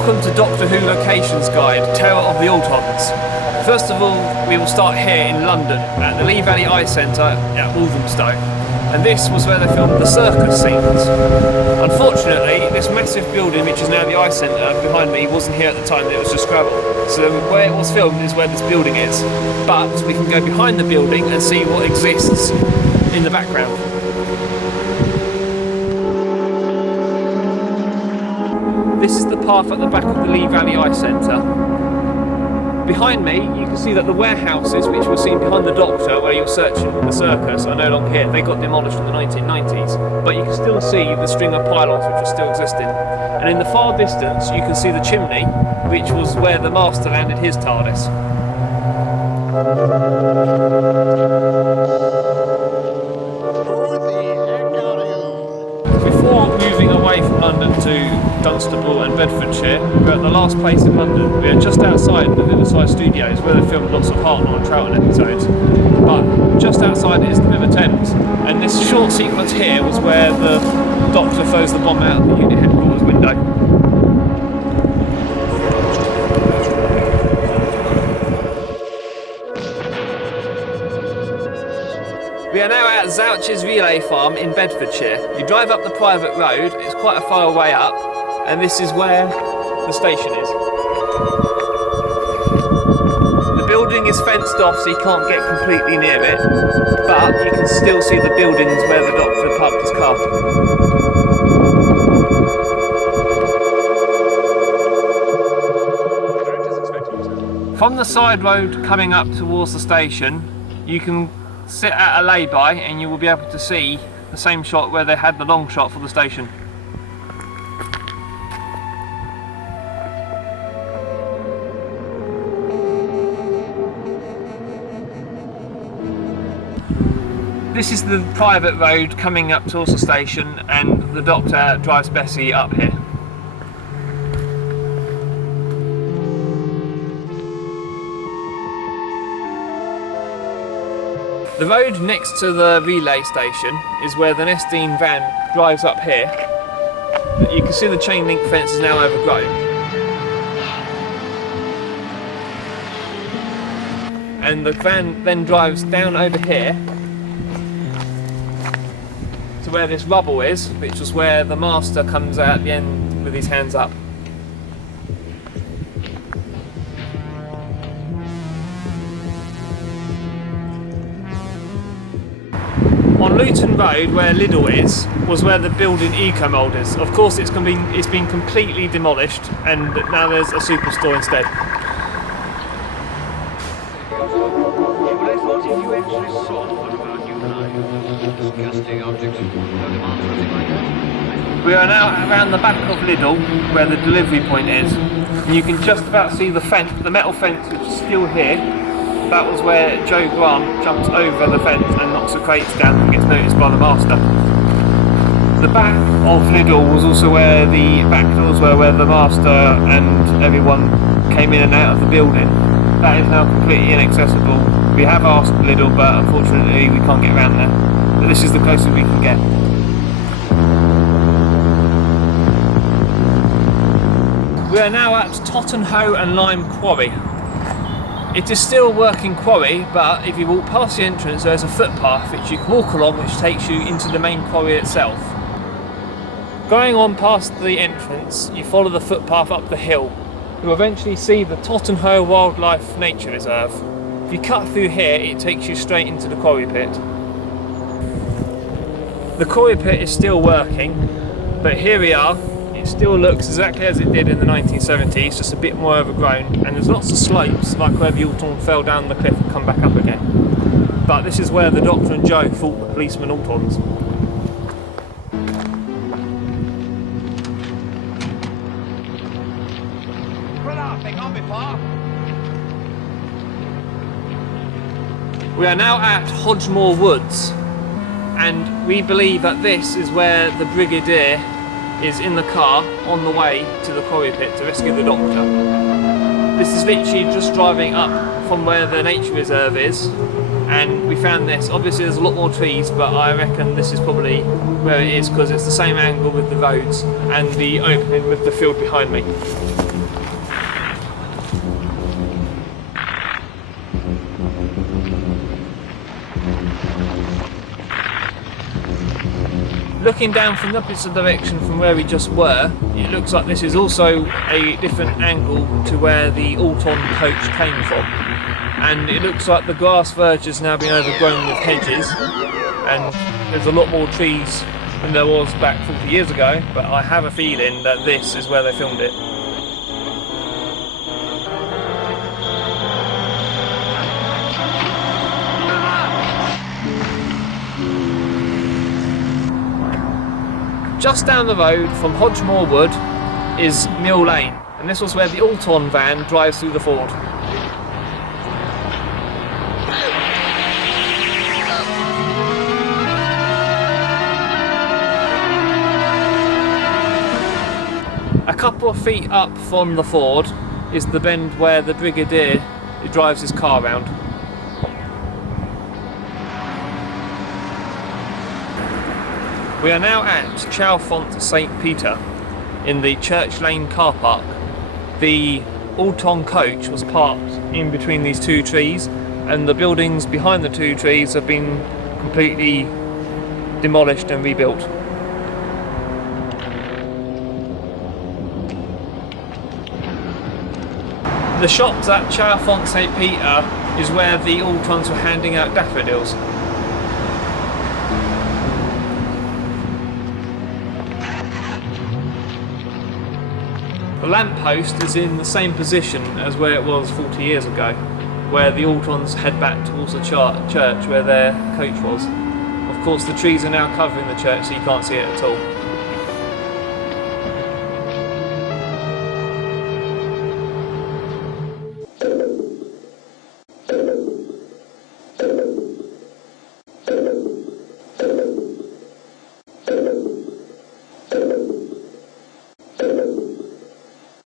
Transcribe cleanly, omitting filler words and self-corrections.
Welcome to Doctor Who Locations Guide, Terror of the Autons. First of all, we will start here in London, at the Lee Valley Eye Centre at Walthamstow. And this was where they filmed the circus scenes. Unfortunately, this massive building, which is now the Eye Centre behind me, wasn't here at the time, it was just gravel. So where it was filmed is where this building is. But we can go behind the building and see what exists in the background. This is the path at the back of the Lee Valley Eye Centre. Behind me, you can see that the warehouses, which were seen behind the Doctor, where you're searching the circus, are no longer here. They got demolished in the 1990s, but you can still see the string of pylons which are still existing. And in the far distance, you can see the chimney, which was where the Master landed his TARDIS. Before moving away from London to Dunstable and Bedfordshire, we're at the last place in London. We are just outside the Riverside Studios, where they filmed lots of Hadjmore and Troughton episodes. But just outside is the River Thames, and this short sequence here was where the Doctor throws the bomb out of the unit headquarters window. We are now at Zouches relay farm in Bedfordshire. You drive up the private road, it's quite a far way up, and this is where the station is. The building is fenced off so you can't get completely near it, but you can still see the buildings where the Doctor parked his car. From the side road coming up towards the station, you can sit at a lay-by and you will be able to see the same shot where they had the long shot for the station. This is the private road coming up towards the station, and the Doctor drives Bessie up here. The road next to the relay station is where the Nestene van drives up here. You can see the chain link fence is now overgrown. And the van then drives down over here to where this rubble is, which was where the Master comes out at the end with his hands up. On Luton Road, where LIDL is, was where the building Ecomould is. Of course, it's been completely demolished, and now there's a superstore instead. We are now around the back of LIDL, where the delivery point is, and you can just about see the fence, the metal fence, which is still here. That was where Joe Grant jumps over the fence and knocks the crates down and gets noticed by the Master. The back of LIDL was also where the back doors were, where the Master and everyone came in and out of the building. That is now completely inaccessible. We have asked LIDL, but unfortunately we can't get around there. But this is the closest we can get. We are now at Tottenhoe and Lime Quarry. It is still a working quarry, but if you walk past the entrance there is a footpath which you can walk along, which takes you into the main quarry itself. Going on past the entrance, you follow the footpath up the hill. You'll eventually see the Tottenhoe Wildlife Nature Reserve. If you cut through here, it takes you straight into the quarry pit. The quarry pit is still working, but here we are. It still looks exactly as it did in the 1970s, just a bit more overgrown, and there's lots of slopes, like where the Autons fell down the cliff and come back up again. But this is where the Doctor and Joe fought the policeman Autons. We are now at Hodgemoore Woods, and we believe that this is where the Brigadier is in the car on the way to the quarry pit to rescue the Doctor. This is literally just driving up from where the nature reserve is, and we found this. Obviously there's a lot more trees, but I reckon this is probably where it is because it's the same angle with the roads and the opening with the field behind me. Looking down from the opposite direction from where we just were, it looks like this is also a different angle to where the Autons coach came from. And it looks like the grass verge has now been overgrown with hedges, and there's a lot more trees than there was back 40 years ago, but I have a feeling that this is where they filmed it. Just down the road from Hodgemoore Wood is Mill Lane, and this was where the Autons van drives through the ford. A couple of feet up from the ford is the bend where the Brigadier drives his car round. We are now at Chalfont St Peter in the Church Lane car park. The Autons coach was parked in between these two trees, and the buildings behind the two trees have been completely demolished and rebuilt. The shops at Chalfont St Peter is where the Autons were handing out daffodils. The lamppost is in the same position as where it was 40 years ago, where the Autons head back towards the church where their coach was. Of course, the trees are now covering the church, so you can't see it at all.